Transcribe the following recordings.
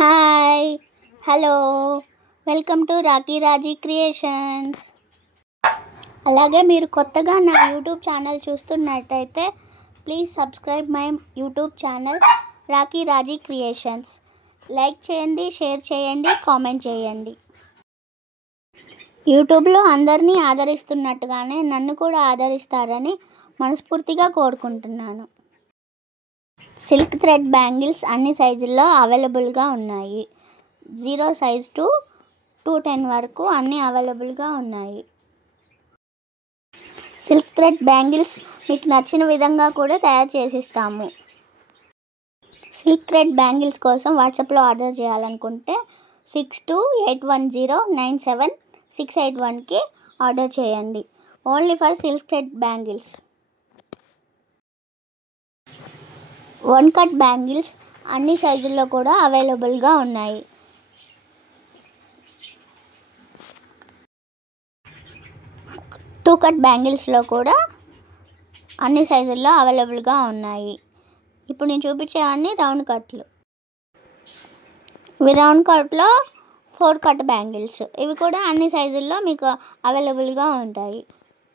Hi hello welcome to Rocky Raji creations. అలాగే మీరు కొత్తగా నా యూట్యూబ్ ఛానల్ చూస్తున్నట్టయితే please subscribe my YouTube channel Rocky Raji creations. Like చేయండి, షేర్ చేయండి, కామెంట్ చేయండి. యూట్యూబ్లో అందరినీ ఆదరిస్తున్నట్టుగానే నన్ను కూడా ఆదరిస్తారని మనస్ఫూర్తిగా కోరుకుంటున్నాను. సిల్క్ థ్రెడ్ బ్యాంగిల్స్ అన్ని సైజుల్లో అవైలబుల్గా ఉన్నాయి. 0 సైజ్ టు 210 వరకు అన్నీ అవైలబుల్గా ఉన్నాయి. సిల్క్ థ్రెడ్ బ్యాంగిల్స్ మీకు నచ్చిన విధంగా కూడా తయారు చేసిస్తాము. సిల్క్ థ్రెడ్ బ్యాంగిల్స్ కోసం వాట్సాప్లో ఆర్డర్ చేయాలనుకుంటే 6281097681కి ఆర్డర్ చేయండి. Only for silk thread bangles. 1 cut bangles అన్ని సైజుల్లో కూడా అవైలబుల్గా ఉన్నాయి. టూ కట్ బ్యాంగిల్స్లో కూడా అన్ని సైజుల్లో అవైలబుల్గా ఉన్నాయి. ఇప్పుడు నేను చూపించేవన్నీ రౌండ్ కట్లు. ఇవి రౌండ్ కట్లో 4 కట్ బ్యాంగిల్స్. ఇవి కూడా అన్ని సైజుల్లో మీకు అవైలబుల్గా ఉంటాయి.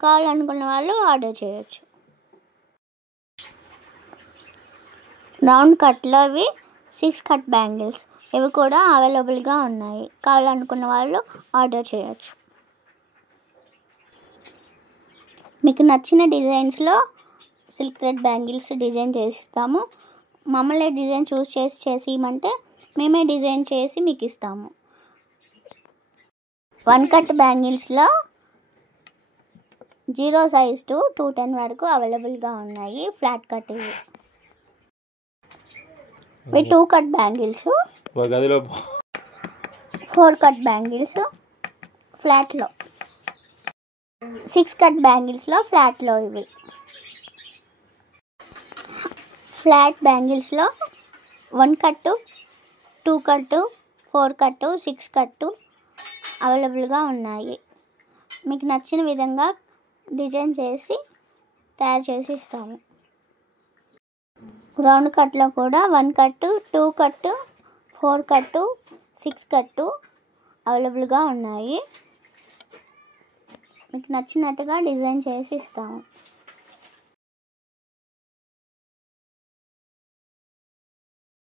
కావాలనుకున్న వాళ్ళు ఆర్డర్ చేయొచ్చు. రౌండ్ కట్లో ఇవి 6 కట్ బ్యాంగిల్స్. ఇవి కూడా అవైలబుల్గా ఉన్నాయి. కావాలనుకున్న వాళ్ళు ఆర్డర్ చేయొచ్చు. మీకు నచ్చిన డిజైన్స్లో సిల్క్ థ్రెడ్ బ్యాంగిల్స్ డిజైన్ చేసిస్తాము. మమ్మల్ని డిజైన్ చూస్ చేసి ఇవ్వమంటే మేమే డిజైన్ చేసి మీకు ఇస్తాము. 1 కట్ బ్యాంగిల్స్లో 0 సైజ్ టు 210 వరకు అవైలబుల్గా ఉన్నాయి. ఫ్లాట్ కట్ ఇవి 2 కట్ బ్యాంగిల్స్, 4 కట్ బ్యాంగిల్స్ ఫ్లాట్లో, 6 కట్ బ్యాంగిల్స్లో ఫ్లాట్లో ఇవి. ఫ్లాట్ బ్యాంగిల్స్లో 1 కట్టు, 2 కట్టు, 4 కట్టు, 6 కట్టు అవైలబుల్గా ఉన్నాయి. మీకు నచ్చిన విధంగా డిజైన్ చేసి తయారు చేసి ఇస్తాము. రౌండ్ కట్లో కూడా 1 కట్టు, 2 కట్టు, 4 కట్టు, 6 కట్టు అవైలబుల్గా ఉన్నాయి. మీకు నచ్చినట్టుగా డిజైన్ చేసి ఇస్తాము.